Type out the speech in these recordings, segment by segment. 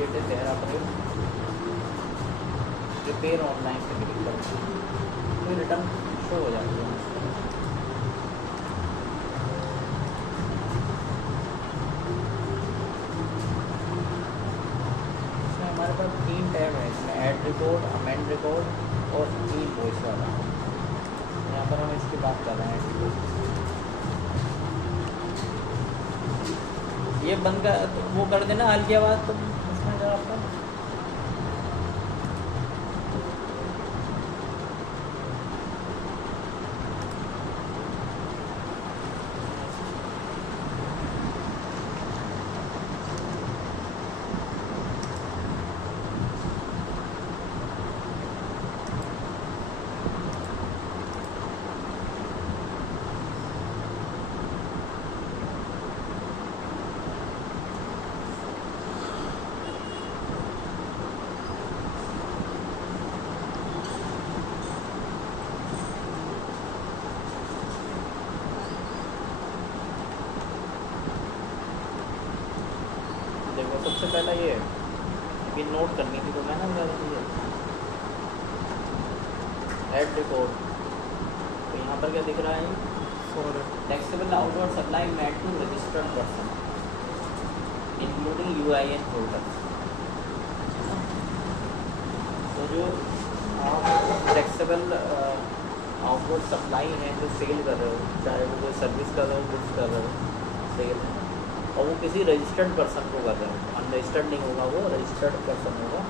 Date है 13 अप्रैल। Prepare online से click करो तो रिटर्न शो हो जाती है। इसमें हमारे पास 3 टैब है, इसमें ऐड रिकॉर्ड, अमेंड रिकॉर्ड और ई वॉइस वाला। यहाँ पर हम इसकी बात कर रहे हैं। ये बंद कर, वो कर देना हल्की आवाज़, तो इसमें जरा आपका देखो सबसे पहला ये भी नोट करनी थी, तो मैं ना ये ऐड रिकॉर्ड, तो यहाँ पर क्या दिख रहा है, for flexible outward supply made to registered person including UIN holder. तो जो आप फ्लेक्सिबल आउटवर्ड सप्लाई है जो सेल कर रहे हो, चाहे वो कोई सर्विस कर रहे हो, गुड्स कर रहे हो, सेल है, और वो किसी रजिस्टर्ड पर्सन को कर रहे हो, अनरजिस्टर्ड नहीं होगा, वो रजिस्टर्ड पर्सन होगा,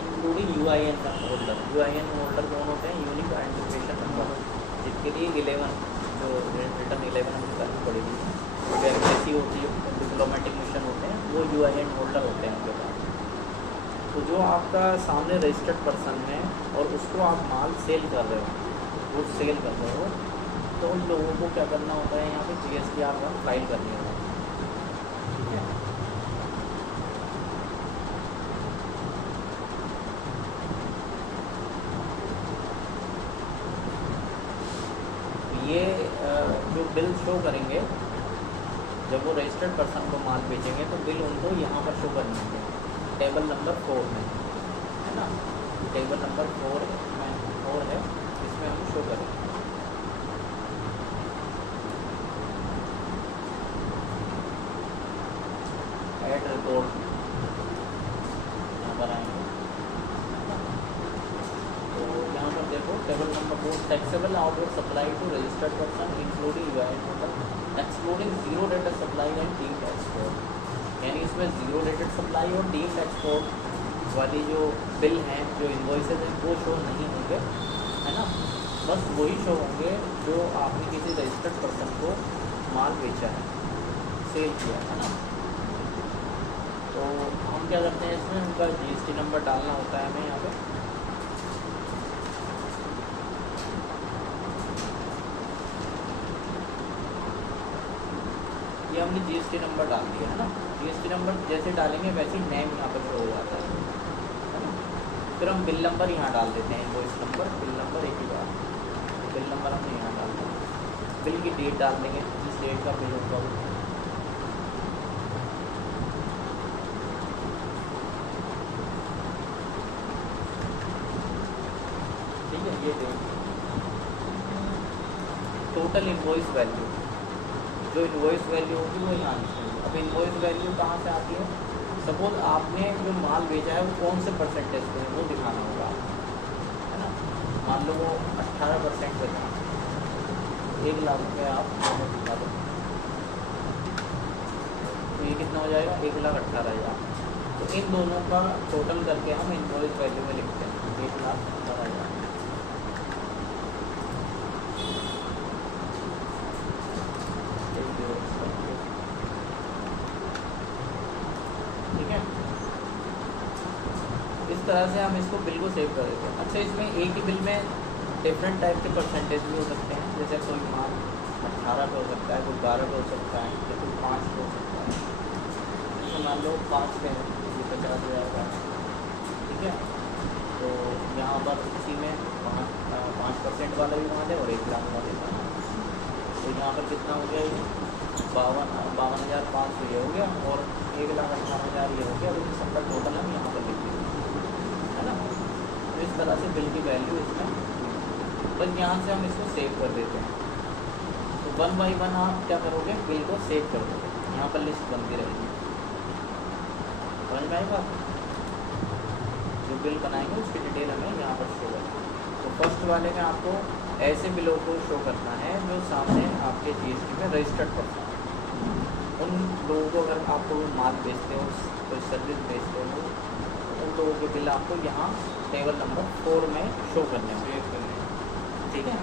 including UIN holder. UIN holder कौन होते हैं, यूनिक आइडेंटिफिकेशन नंबर, जिसके लिए 11 जो रिटर्न 11 हमें करनी पड़ेगी, जो एम्बेसी होती है, डिप्लोमेटिक मिशन होते हैं, वो UIN होल्डर होते हैं उनके पास। तो जो आपका सामने रजिस्टर्ड पर्सन है और उसको आप माल सेल कर रहे हो, गुड सेल कर रहे हो, तो उन लोगों को क्या करना होता है, यहाँ पे GSTR फाइल करनी होगी। ठीक है, ये जो बिल शो करेंगे जब वो रजिस्टर्ड पर्सन को माल बेचेंगे, तो बिल उनको यहाँ पर शो करनी है, टेबल नंबर 4 में, है ना, टेबल नंबर 4 है, इसमें हम शो करेंगे। ऐड रिकॉर्ड यहाँ पर आएंगे, तो यहाँ पर देखो table number 4 taxable outward supply to registered person including UIN holder excluding zero rated supply and deemed export, यानी इसमें जीरो रेटेड सप्लाई और डीम्ड एक्सपोर्ट वाली जो बिल हैं, जो इन्वॉइसेज हैं, वो शो नहीं होंगे, है ना, बस वही शो होंगे जो आपने किसी रजिस्टर्ड पर्सन को माल बेचा है, सेल किया है ना। तो हम क्या करते हैं, इसमें उनका GST नंबर डालना होता है हमें यहाँ पे। ये हमने GST नंबर डाल दिया है ना, GST नंबर जैसे डालेंगे वैसे ही नेम यहाँ पर शो हो जाता है ना। फिर हम बिल नंबर यहाँ डाल देते हैं, इनवॉइस नंबर, बिल नंबर एक ही बार, बिल नंबर हमने यहाँ डाल दिया, बिल की डेट डाल देंगे, जिस डेट का बिल होगा वो। ठीक है, ये डेट, टोटल इनवॉइस वैल्यू, जो इनवॉइस वैल्यू होगी वो यहाँ लिखेंगे। अब इनवॉइस वैल्यू कहाँ से आती है, सपोज आपने जो माल बेचा है वो कौन से परसेंटेज पे है वो दिखाना होगा, है ना। मान लो वो 18% पे था, 1 लाख रुपये आप दिखा दो, तो ये कितना हो जाएगा, 1,18,000। तो इन दोनों का टोटल करके हम इनवॉइस वैल्यू में लिखते हैं 1,18,000। ठीक है, इस तरह से हम इसको बिल को सेव कर देते हैं। अच्छा, इसमें एक ही बिल में डिफरेंट टाइप के परसेंटेज भी हो सकते हैं, जैसे कोई माल 18 पे हो सकता है, कोई 12 पे हो सकता है, या कोई 5 पे हो सकता है। जैसे मान लो 5 पे है, ये 50,000 का, ठीक है, तो यहाँ पर इसी में 5% वाला भी माल है और 1 लाख वाले का, तो यहाँ पर कितना हो गया, 52,500 ये हो गया और 1,58,000 ये हो गया। तो सबका टोटल हम यहाँ पर लिख देंगे, है ना। तो इस तरह से बिल की वैल्यू इसमें, बस यहाँ से हम इसको सेव कर देते हैं। तो 1 बाई 1 आप क्या करोगे, बिल को सेव कर दोगे, यहाँ पर लिस्ट बनती रहेगी। समझ में आई बात। जो बिल बनाएंगे उसकी डिटेल हमें यहाँ पर शो करेंगे। तो फर्स्ट वाले में आपको ऐसे बिलों को शो करना है जो सामने आपके जीएसटी में रजिस्टर्ड पर्सन, उन लोगों को अगर आप कोई माल बेचते हो, कोई सर्विस बेचते हो, उन लोगों के बिल आपको यहाँ टेबल नंबर 4 में शो करने होंगे। ठीक है,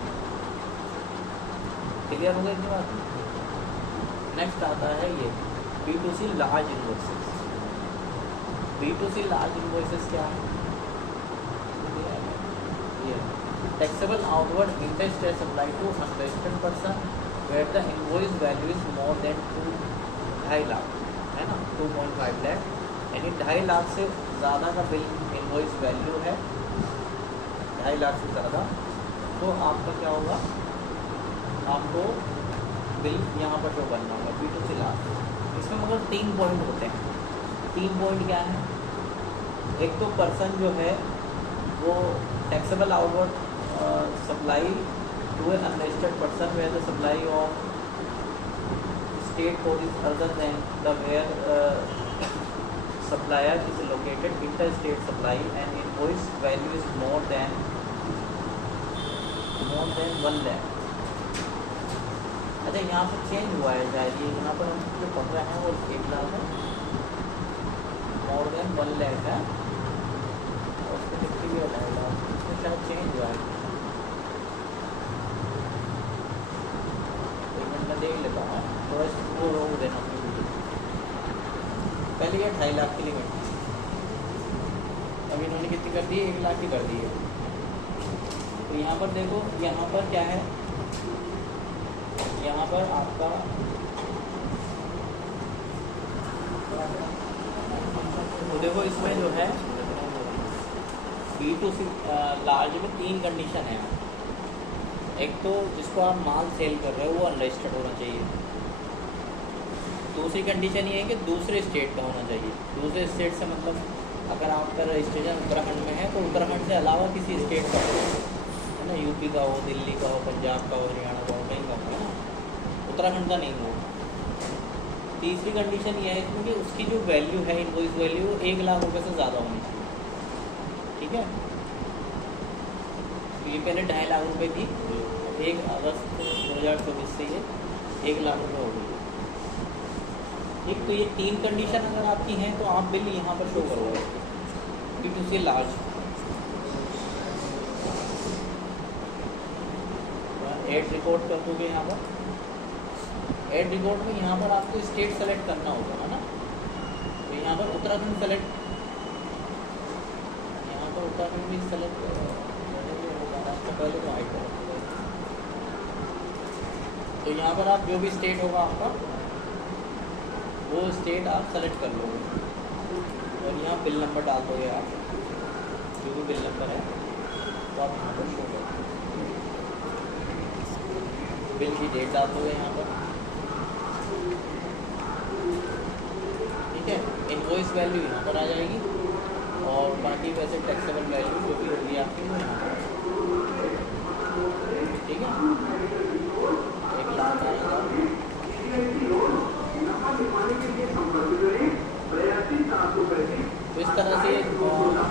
क्लियर हो गई इतनी बात। नेक्स्ट आता है ये B2C large invoices. B2C large invoices क्या है, ये टैक्सेबल आउटवर्ड इंटरेस्ट है supply to unregistered person where the invoice value is more than 2.5 lakh, है ना, 2.5 लाख, यानी 2.5 लाख से ज़्यादा का बिल इनवॉइस वैल्यू है, 2.5 लाख से ज़्यादा, तो आपका क्या होगा, आपको बिल यहाँ पर शो करना होगा B2C लार्ज। इसमें मगर 3 पॉइंट होते हैं। 3 पॉइंट क्या है, एक तो पर्सन जो है वो taxable outward supply to a unregistered person where the supply of state code is other than the where supplier is located inter state supply and invoice value is more than 1 lakh. अच्छा, यहाँ पर change हुआ है शायद, ये यहाँ पर हम जो पढ़ रहे हैं वो 1 लाख है, मोर देन 1 लाख है, और उसको लिखते हुए रहेगा, इसमें शायद चेंज हुआ है। एक मिनट में देख लेता हूँ, थोड़ा वो रोक देना अपनी वीडियो। पहले ये 2.5 लाख की लिमिट थी, अब इन्होंने कितनी कर दी है, 1 लाख की कर दी है। तो यहाँ पर देखो, यहाँ पर क्या है, यहाँ पर आपका तो देखो इसमें जो है B2C लार्ज में 3 कंडीशन है। एक तो जिसको आप माल सेल कर रहे हो वो अनरजिस्टर्ड होना चाहिए। दूसरी कंडीशन ये है कि दूसरे स्टेट का होना चाहिए। दूसरे स्टेट से मतलब अगर आपका रजिस्ट्रेशन उत्तराखंड में है तो उत्तराखंड से अलावा किसी स्टेट का हो, है ना, यूपी का हो, दिल्ली का हो, पंजाब का हो, हरियाणा का हो, कहीं का हो, है ना, उत्तराखंड का नहीं हो। तीसरी कंडीशन ये है इसमें कि उसकी जो वैल्यू है, इनवॉइस वैल्यू 1 लाख रुपये से ज़्यादा होनी चाहिए। ठीक है, ये पहले 2.5 लाख रुपये थी, 1 अगस्त 2024 से ये 1 लाख रुपये हो गई। ठीक, तो ये 3 कंडीशन अगर आपकी हैं तो आप बिल यहाँ पर शो करोगे B2C लार्ज। एड रिकॉर्ड कर दोगे यहाँ पर। एड रिकॉर्ड में यहाँ पर आपको स्टेट सेलेक्ट करना होगा, है ना। तो यहाँ पर उत्तराखंड सेलेक्ट, यहाँ पर उत्तराखंड भी सेलेक्ट होगा, पहले तो हाइड करो। तो यहाँ पर आप जो भी स्टेट होगा आपका, वो स्टेट आप सेलेक्ट कर लोगे और यहाँ बिल नंबर डाल दोगे आप, जो भी बिल नंबर है तो आप यहाँ पर शो करोगे। बिल की डेट डाल दोगे यहाँ पर। ठीक है, इनवॉइस वैल्यू यहाँ पर आ जाएगी और बाकी वैसे टैक्सेबल वैल्यू जो भी होगी आपकी वो यहाँ पर। ठीक है, 1 लाख आएगा। तो इस तरह से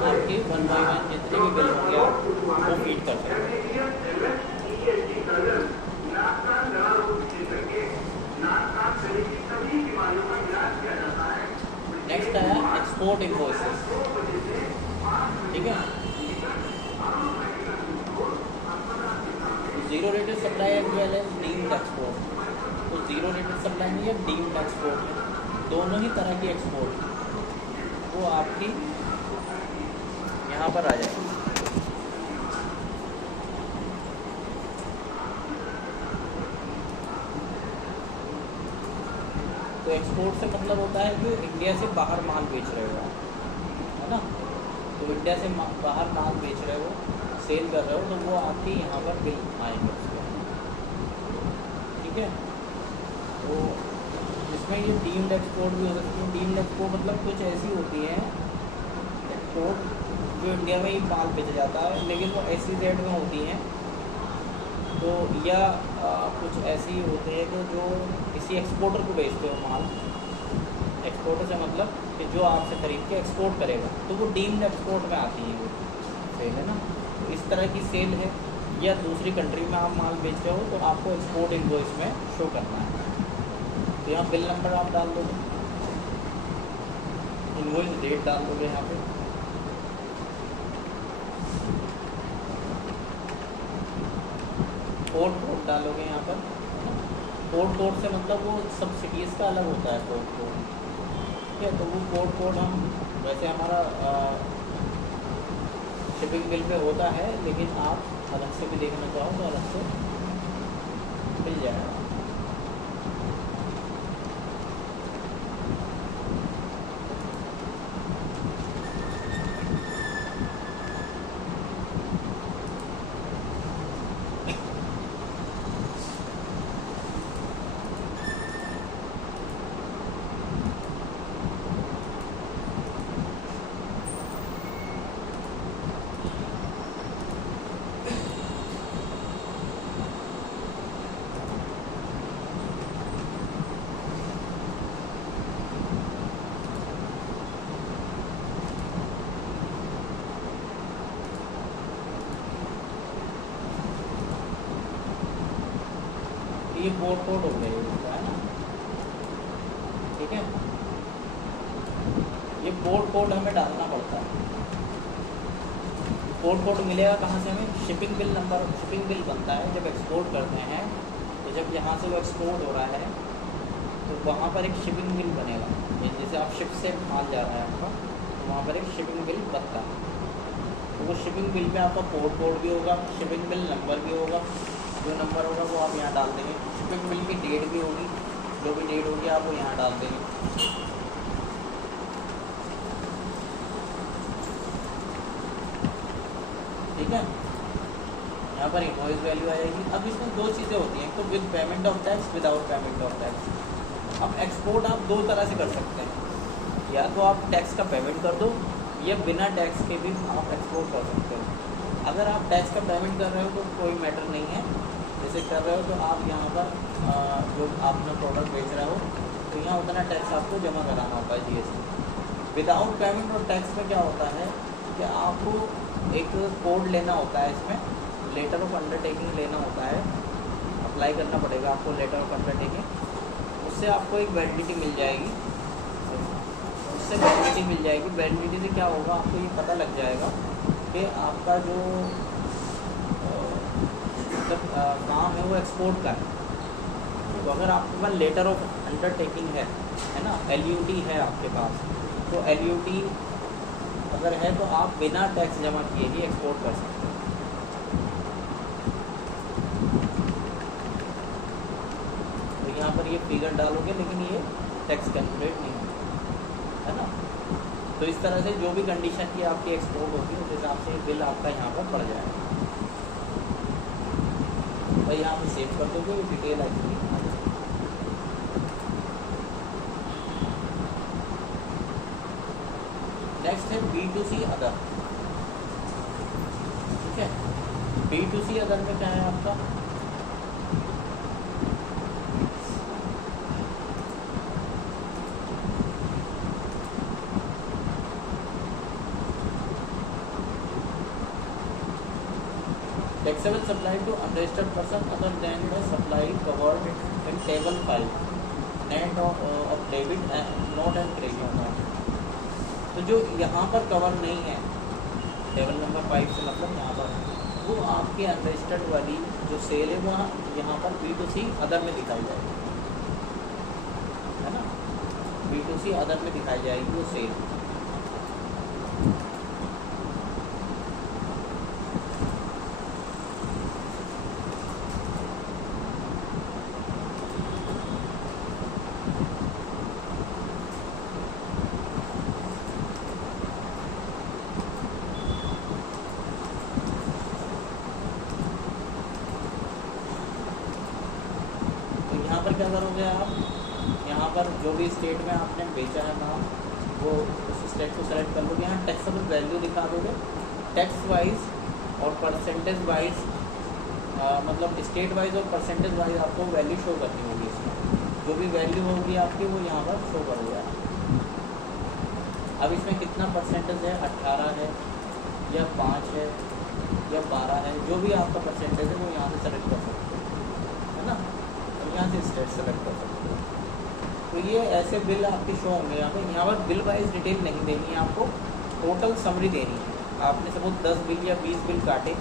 आपकी 1 बाई 1 जितने भी बिल होंगे आप वो फीड कर सकते हैं। नेक्स्ट है एक्सपोर्ट इनवॉइसेस। ठीक है, zero rated supply as well as deemed export. तो जीरो रेटेड सप्लाई में या डीम्ड एक्सपोर्ट है, दोनों ही तरह की एक्सपोर्ट वो आपकी यहाँ पर आ जाएगी। तो एक्सपोर्ट से मतलब होता है कि इंडिया से बाहर माल बेच रहे हो, है ना। तो इंडिया से बाहर माल बेच रहे हो, सेल कर रहे हो, तो वो आपके यहाँ पर बिल आएंगे उसके। ठीक है, तो इसमें ये डीम्ड एक्सपोर्ट भी हो सकती है। डीम्ड एक्सपोर्ट मतलब कुछ ऐसी होती है एक्सपोर्ट जो इंडिया में ही माल बेचा जाता है लेकिन वो ऐसी रेट में होती हैं, तो या कुछ ऐसी होती है कि जो किसी एक्सपोर्टर को बेचते हो माल। एक्सपोर्टर से मतलब कि जो आपसे खरीद के एक्सपोर्ट करेगा, तो वो डीम्ड एक्सपोर्ट में आती है वो सेल, है ना। तो इस तरह की सेल है। या दूसरी कंट्री में आप माल बेच रहे हो तो आपको एक्सपोर्ट इनवॉइस में शो करना है। तो यहाँ बिल नंबर आप डाल दोगे, इनवॉइस डेट डाल दोगे यहाँ पे, पोर्ट कोड डालोगे यहाँ पर। पोर्ट कोड से मतलब वो सब सिटीज़ का अलग होता है पोर्ट कोड, ठीक है। तो वो पोर्ट कोड हम वैसे हमारा शिपिंग बिल पे होता है, लेकिन आप अलग से भी देखना चाहो तो अलग से मिल जाएगा। ये पोर्ट कोड हो गया है ना, ठीक है। ये पोर्ट कोड हमें डालना पड़ता है। पोर्ट कोड मिलेगा कहाँ से हमें? Shipping bill number. Shipping bill बनता है जब एक्सपोर्ट करते हैं, तो जब यहाँ से वो एक्सपोर्ट हो रहा है तो वहाँ पर एक शिपिंग बिल बनेगा। जैसे आप शिप से माल जा रहा है आपका, तो वहाँ पर एक शिपिंग बिल बनता है। तो वो शिपिंग बिल पे आपका पोर्ट कोड भी होगा, शिपिंग बिल नंबर भी होगा। जो नंबर होगा वो आप यहाँ डाल देंगे। शिपिंग बिल की डेट भी होगी, जो भी डेट होगी आप वो यहाँ डाल देंगे। ठीक है, यहाँ पर इनवॉइस वैल्यू आ जाएगी। अब इसमें दो चीज़ें होती हैं, एक तो with payment of tax, without payment of tax. अब एक्सपोर्ट आप दो तरह से कर सकते हैं, या तो आप टैक्स का पेमेंट कर दो या बिना टैक्स के भी आप एक्सपोर्ट कर सकते हो। अगर आप टैक्स का पेमेंट कर रहे हो तो कोई मैटर नहीं है, जैसे कर रहे हो तो आप यहाँ पर जो आपने प्रोडक्ट बेच रहे हो तो यहाँ उतना टैक्स आपको जमा कराना होता है, GST। विदाउट पेमेंट और टैक्स में क्या होता है कि आपको एक कोड लेना होता है, इसमें लेटर ऑफ अंडरटेकिंग लेना होता है, अप्लाई करना पड़ेगा आपको लेटर ऑफ अंडरटेकिंग। उससे आपको एक वैलिडिटी मिल जाएगी, वैलिडिटी से क्या होगा, आपको ये पता लग जाएगा कि आपका जो मतलब काम है वो एक्सपोर्ट का है। तो अगर आपके पास लेटर ऑफ अंडरटेकिंग है ना, LUT है आपके पास, तो LUT अगर है तो आप बिना टैक्स जमा किए ही एक्सपोर्ट कर सकते हैं। तो यहाँ पर ये फिगर डालोगे लेकिन ये टैक्स कैलकुलेट नहीं है ना। तो इस तरह से जो भी कंडीशन की आपकी एक्सपोर्ट होती है उस हिसाब से बिल आपका यहाँ पर पड़ जाएगा। भाई यहाँ पे सेव कर दोगे, डिटेल आएगी। नेक्स्ट है B2C अदर, ठीक है। B2C अदर में क्या है आपका? Taxable supplied to unregistered person other than the supply covered in table 5, net of debit and note and credit account। तो जो यहाँ पर कवर नहीं है टेबल नंबर 5 से मतलब यहाँ पर, वो आपके अनरजिस्टर्ड वाली जो सेल है वो यहाँ पर B2C अदर में दिखाई जाएगी, है ना। B2C अदर में दिखाई जाएगी वो सेल। क्या करोगे आप, यहाँ पर जो भी स्टेट में आपने बेचा है माल वो उस स्टेट को सेलेक्ट कर लोगे। यहाँ टैक्सेबल वैल्यू दिखा दोगे, टैक्स वाइज और परसेंटेज वाइज, मतलब स्टेट वाइज और परसेंटेज वाइज आपको वैल्यू शो करनी होगी। इसमें जो भी वैल्यू होगी आपकी वो यहाँ पर शो करोगे आप। अब इसमें कितना परसेंटेज है, 18 है या 5 है या 12 है, जो भी आपका परसेंटेज है वो यहाँ से सेलेक्ट कर सकते हो, है ना। और यहाँ से स्टेट सेलेक्ट कर सकते हो। तो ये ऐसे बिल आपके शो होंगे यहाँ पर बिल वाइज डिटेल नहीं देनी है आपको, टोटल समरी देनी है। आपने सपोज 10 बिल या 20 बिल काटे,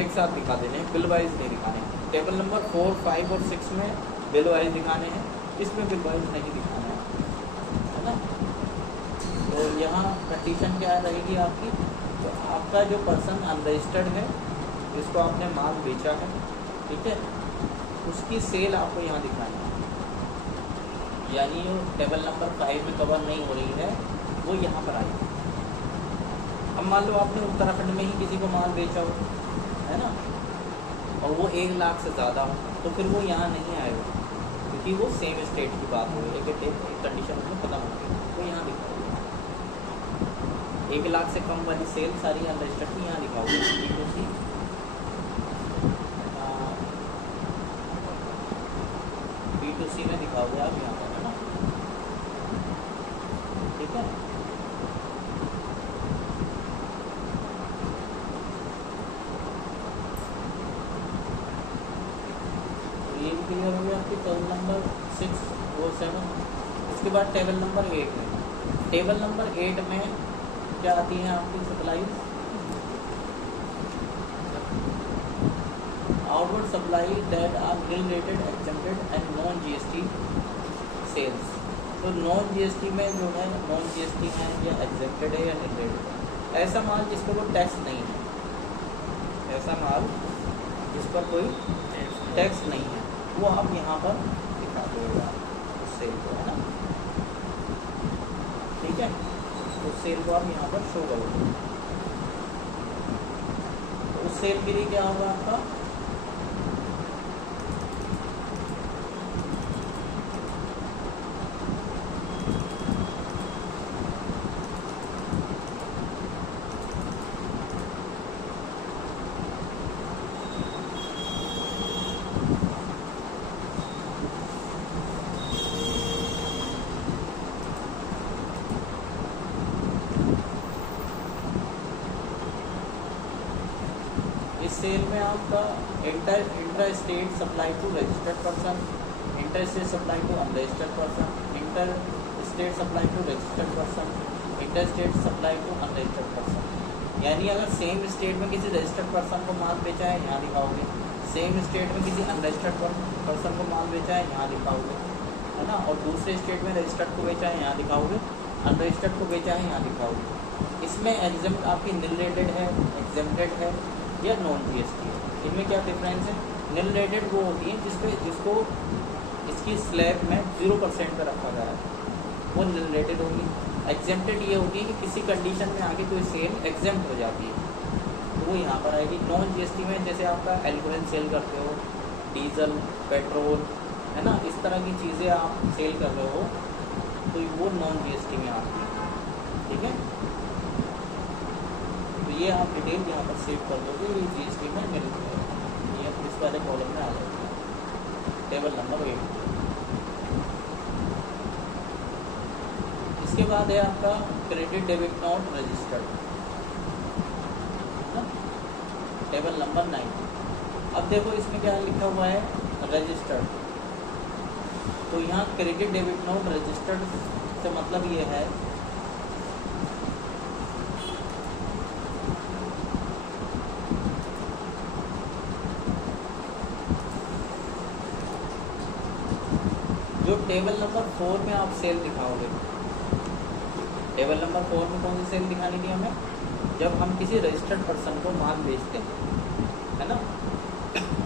एक साथ दिखा देने हैं, बिल वाइज नहीं दिखाने हैं। टेबल नंबर 4, 5 और 6 में बिल वाइज दिखाने हैं, इसमें बिल वाइज नहीं दिखाना है ना। तो यहाँ कंडीशन क्या रहेगी आपकी, तो आपका जो पर्सन अनरजिस्टर्ड है जिसको आपने माल बेचा है, ठीक है, उसकी सेल आपको यहाँ दिखानी है। यानी वो टेबल नंबर 5 में कवर नहीं हो रही है, वो यहाँ पर आएगी। अब मान लो आपने उत्तराखंड में ही किसी को माल बेचा हो, है ना, और वो 1 लाख से ज़्यादा हो, तो फिर वो यहाँ नहीं आएगा, क्योंकि वो सेम स्टेट की बात हो गई, एक कंडीशन में खत्म हो गई, तो यहाँ दिखाओगे। 1 लाख से कम वाली सेल सारी अनरजिस्टर्ड की यहाँ दिखाओगे। B2C में दिखाओगे आप यहाँ पर, है ना, ठीक है। ये भी क्लियर हो गया आपकी टेबल नंबर 6 और 7। उसके बाद टेबल नंबर 8 में, टेबल नंबर 8 में क्या आती है आपकी supply, outward supply that are related exempted and non GST sales. तो नॉन GST में जो है, नॉन GST है या एग्जेम्प्टेड है या रिलेटेड है, ऐसा माल जिस पर कोई टैक्स नहीं है, ऐसा माल जिस पर कोई टैक्स नहीं है, वो आप यहाँ पर दिखा दोगे उस सेल को, है ना, ठीक है। उस सेल को आप यहाँ पर शो करोगे। तो उस सेल के लिए क्या होगा आपका, सेल में आपका inter state supply to registered person, inter state supply to unregistered person, inter state supply to registered person, inter state supply to unregistered person. यानी अगर सेम स्टेट में किसी रजिस्टर्ड पर्सन को माल बेचा है यहाँ दिखाओगे, सेम स्टेट में किसी अनरजिस्टर्ड पर्सन को माल बेचा है यहाँ दिखाओगे, है ना, और दूसरे स्टेट में रजिस्टर्ड को बेचा है यहाँ दिखाओगे, अनरजिस्टर्ड को बेचा है यहाँ दिखाओगे। इसमें एग्जेम्प्ट आपकी निल रेटेड है, एग्जेम्प्टेड है या नॉन GST है। इनमें क्या डिफरेंस है, निल रेटेड वो होती है जिसको इसकी स्लैब में 0% पर रखा गया है, वो निल रेटेड होगी। एग्जेम्प्टेड ये होती है कि किसी कंडीशन में आगे कोई सेल एग्जेम्प्ट हो जाती है, तो वो यहाँ पर आएगी। नॉन GST में जैसे आपका एल्कोहल सेल करते हो, डीजल, पेट्रोल, है ना, इस तरह की चीज़ें आप सेल कर रहे हो, तो वो नॉन GST में आती है, ठीक है। तो ये आप डिटेल यहाँ पर सेव कर दोगे, ये GST में मिल जाएगा, ये इस वाले कॉलम में आ जाएगा, टेबल नंबर 8। इसके बाद है आपका credit debit note registered, table number 9। अब देखो इसमें क्या लिखा हुआ है, रजिस्टर्ड। तो यहाँ क्रेडिट डेबिट नोट रजिस्टर्ड से मतलब ये है जो टेबल नंबर 4 में आप सेल दिखाओगे। टेबल नंबर 4 में कौन सी सेल दिखानी थी हमें, जब हम किसी रजिस्टर्ड पर्सन को माल बेचते हैं, है ना,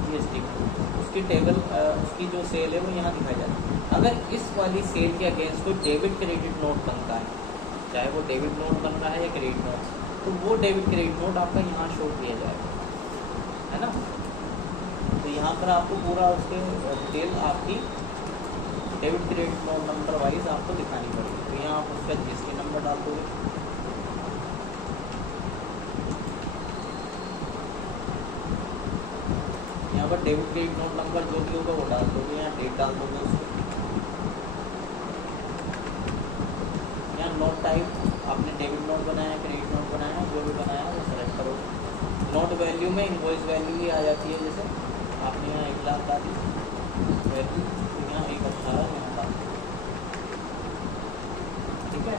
GST में, उसकी टेबल उसकी जो सेल है वो यहाँ दिखाई जाती है। अगर इस वाली सेल के अगेंस्ट कोई डेबिट क्रेडिट नोट बनता है, चाहे वो डेबिट नोट बन रहा है या क्रेडिट नोट, तो वो डेबिट क्रेडिट नोट आपका यहाँ शो किया जाएगा, है ना। तो यहाँ पर आपको पूरा उसके डिटेल आपकी debit credit note number wise आपको दिखानी पड़ेगी। तो यहाँ आप उसका जीएसटी नंबर डाल दोगे, यहाँ पर डेबिट क्रेडिट नोट नंबर जो भी होगा वो डाल दोगे, यहाँ डेट डाल दोगे उसको, यहाँ नोट टाइप आपने डेबिट नोट बनाया, क्रेडिट नोट बनाया, जो भी बनाया वो सेलेक्ट करो। नोट वैल्यू में इनवॉइस वैल्यू ही आ जाती है, जैसे आपने यहाँ 1 लाख डाली वैल्यू, तो यहाँ 1,18 यहाँ डाल, ठीक है।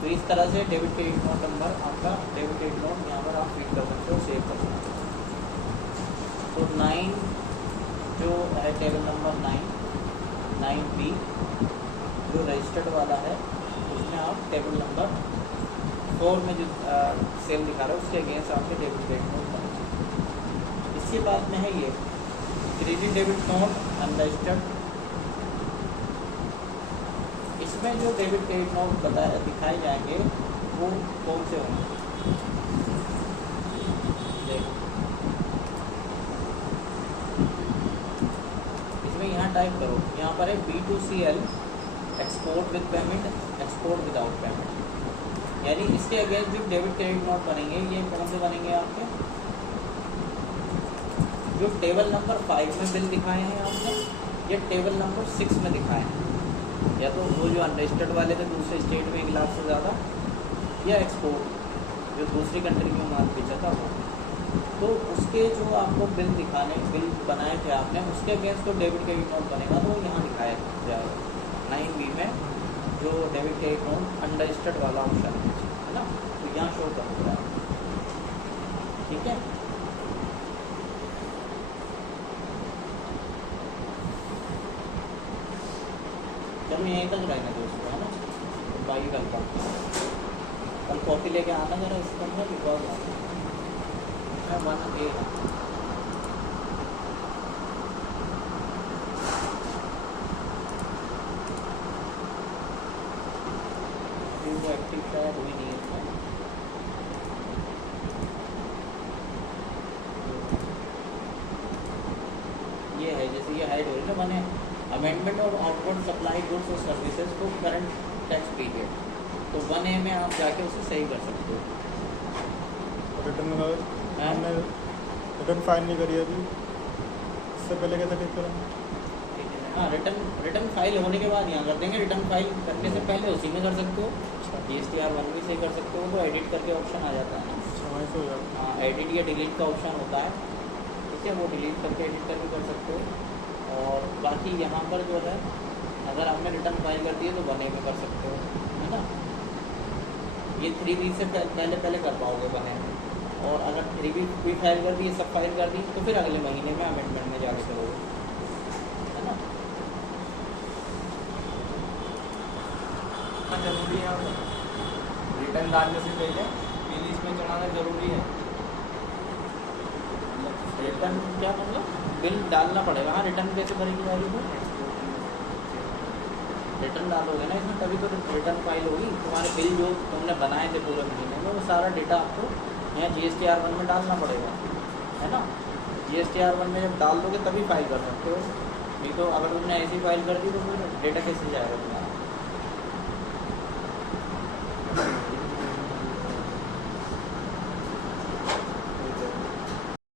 तो इस तरह से डेबिट क्रेडिट नोट नंबर आपका डेबिट क्रेडिट नोट यहाँ पर आप फिट कर सकते हो, सेव कर सकते हो। तो 9 जो है टेबल नंबर 9B जो रजिस्टर्ड वाला है, उसमें आप टेबल नंबर 4 में जो सेल दिखा रहा है उसके अगेंस्ट आपके डेबिट क्रेडिट नोट बने। इसके बाद में है ये क्रेडिट डेबिट नोट अनरजिस्टर्ड। इसमें जो डेबिट क्रेडिट नोट बताया दिखाए जाएंगे वो कौन से होंगे, देखो इसमें यहाँ टाइप करो, यहाँ पर है B2CL export with payment, export without payment, यानी इसके अगेंस्ट जो डेबिट क्रेडिट नोट बनेंगे ये कौन से बनेंगे आपके, जो टेबल नंबर 5 में बिल दिखाए हैं आपने, या टेबल नंबर 6 में दिखाए हैं, या तो वो जो अनरजिस्टर्ड वाले थे दूसरे स्टेट में 1 लाख से ज़्यादा, या एक्सपोर्ट जो दूसरी कंट्री में माल बेचा था वो। तो उसके जो आपको बिल बनाए थे आपने, उसके अगेंस्ट तो डेबिट क्रेडिट नोट बनेगा, तो यहाँ दिखाया जाएगा 9B में जो डेबिट क्रेडिट नोट अनरजिस्टर्ड वाला ऑप्शन है ना, तो यहाँ शो कर रहा है, ठीक है। चलो यहीं तक रहना दोस्तों, है ना, तो बाकी कल कॉपी लेके आना जरा इसके अंदर, बिकॉज वन ए वो एक्टिव शायद हुई नहीं है, ये है जैसे ये हाइड हो रही है ना, मैंने अमेंडमेंट और आउटवर्ड सप्लाई गुड्स और सर्विसेज को करंट टैक्स पीरियड, तो 1A में आप जाके उसे सही कर सकते हो। रिटर्न फाइल नहीं करी अभी, इससे पहले क्या तकलीफ करें? हाँ, रिटर्न फाइल होने के बाद यहाँ कर देंगे, रिटर्न फाइल करने से पहले उसी में कर सकते हो, GSTR1 भी से कर सकते हो, तो एडिट करके ऑप्शन आ जाता है ना, समय से हो जाता है। हाँ, एडिट या डिलीट का ऑप्शन होता है, ठीक है, वो डिलीट करके एडिट करके कर सकते हो। और बाकी यहाँ पर जो है अगर आपने रिटर्न फाइल कर दी है तो 1A में कर सकते हो, है ना, ये 3B से पहले कर पाओगे 1A में, और अगर 3B कोई फाइल कर दी, सब फाइल कर दी, तो फिर अगले महीने में अमेंडमेंट में जाके करोगे, है ना। जरूरी है रिटर्न डालने से पहले बिल इसमें चढ़ाना जरूरी है, रिटर्न क्या मतलब बिल डालना पड़ेगा। हाँ, रिटर्न कैसे भरेगी वाली को, रिटर्न डालोगे ना इसमें, तभी तो रिटर्न फाइल होगी। तुम्हारे बिल जो तुमने बनाए थे पूरे महीने में वो सारा डेटा आपको यहाँ GSTR1 में डालना पड़ेगा, है ना। GSTR1 में जब डाल दोगे तभी फाइल कर सकते हो, नहीं तो अगर तुमने ऐसी फाइल कर दी तो फिर डेटा कैसे जाएगा तुम्हारा।